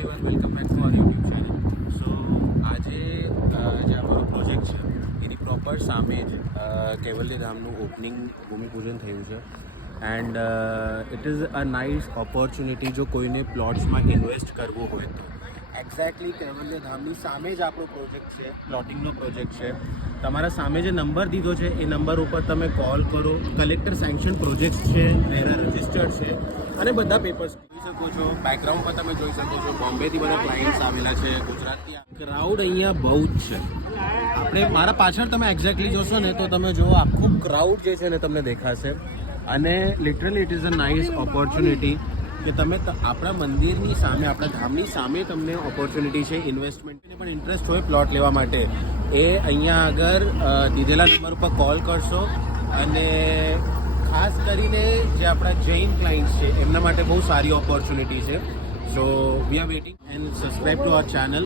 Everyone, welcome back to our YouTube channel. So આજે જે આપણો પ્રોજેક્ટ છે એની પ્રોપર સામે જ કૈવલ્ય ધામનું ઓપનિંગ ભૂમિપૂજન થયું છે. And it is a nice opportunity જો કોઈને પ્લોટ્સમાં ઇન્વેસ્ટ કરવું હોય તો. એક્ઝેક્ટલી કૈવલ્ય ધામની સામે જ આપણો પ્રોજેક્ટ છે, પ્લોટિંગનો પ્રોજેક્ટ છે. તમારા સામે જે નંબર દીધો છે એ નંબર ઉપર તમે કોલ કરો. કલેક્ટર સેન્કશન પ્રોજેક્ટ છે, વેરા રજિસ્ટર્ડ છે અને બધા પેપર્સ જોઈ શકો છો. બેકગ્રાઉન્ડ પર તમે જોઈ શકો છો બોમ્બેથી બધા ક્લાયન્ટ્સ આવેલા છે, ગુજરાતથી. ક્રાઉડ અહીંયા બહુ જ છે. આપણે મારા પાછળ તમે એક્ઝેક્ટલી જોશો ને તો તમે જુઓ આખું ક્રાઉડ જે છે ને તમને દેખાશે. અને literally it is a nice opportunity કે તમે આપણા મંદિરની સામે, આપણા ધામની સામે તમને ઓપોર્ચ્યુનિટી છે. ઇન્વેસ્ટમેન્ટને પણ ઇન્ટરેસ્ટ હોય પ્લોટ લેવા માટે એ અહીંયા આગળ દીધેલા નંબર પર કોલ કરશો. અને ખાસ કરીને જે આપણા જૈન ક્લાયન્ટ્સ છે એમના માટે બહુ સારી ઓપોર્ચ્યુનિટી છે. So we are waiting and subscribe to our channel.